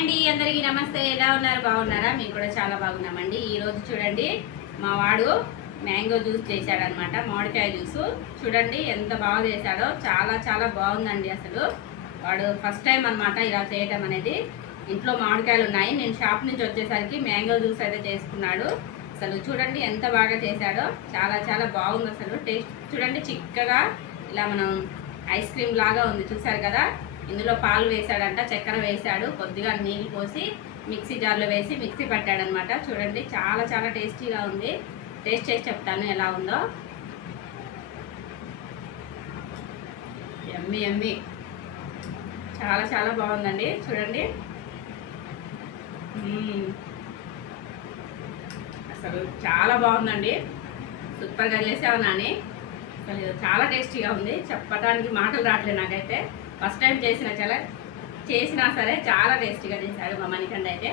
అండి అందరికీ నమస్తే. ఎలా ఉన్నారు? బాగున్నారా? మేము కూడా చాలా బాగున్నామండి. ఈరోజు చూడండి మా వాడు మ్యాంగో జ్యూస్ చేశాడనమాట. మామిడికాయ జ్యూసు చూడండి ఎంత బాగా చేశాడో. చాలా చాలా బాగుందండి. అసలు వాడు ఫస్ట్ టైం అనమాట ఇలా చేయటం అనేది. ఇంట్లో మామిడికాయలు ఉన్నాయి, నేను షాప్ నుంచి వచ్చేసరికి మ్యాంగో జ్యూస్ అయితే చేసుకున్నాడు. అసలు చూడండి ఎంత బాగా చేశాడో. చాలా చాలా బాగుంది అసలు. టేస్ట్ చూడండి, చిక్కగా ఇలా మనం ఐస్ క్రీమ్ లాగా ఉంది, చూసారు కదా. ఇందులో పాలు వేసాడంట, చక్కెర వేసాడు, కొద్దిగా నీళ్ళు పోసి మిక్సీ జార్లో వేసి మిక్సీ పట్టాడనమాట. చూడండి చాలా చాలా టేస్టీగా ఉంది. టేస్ట్ చేసి చెప్తాను ఎలా ఉందో. యమ్మీ యమ్మీ, చాలా చాలా బాగుందండి. చూడండి అసలు చాలా బాగుందండి. సూపర్గా చేసావు నాని. అసలు చాలా టేస్టీగా ఉంది, చెప్పడానికి మాటలు రావట్లేదు నాకైతే. ఫస్ట్ టైం చేసినా సరే చాలా టేస్టీగా చేశాడు మా మణికండ అయితే.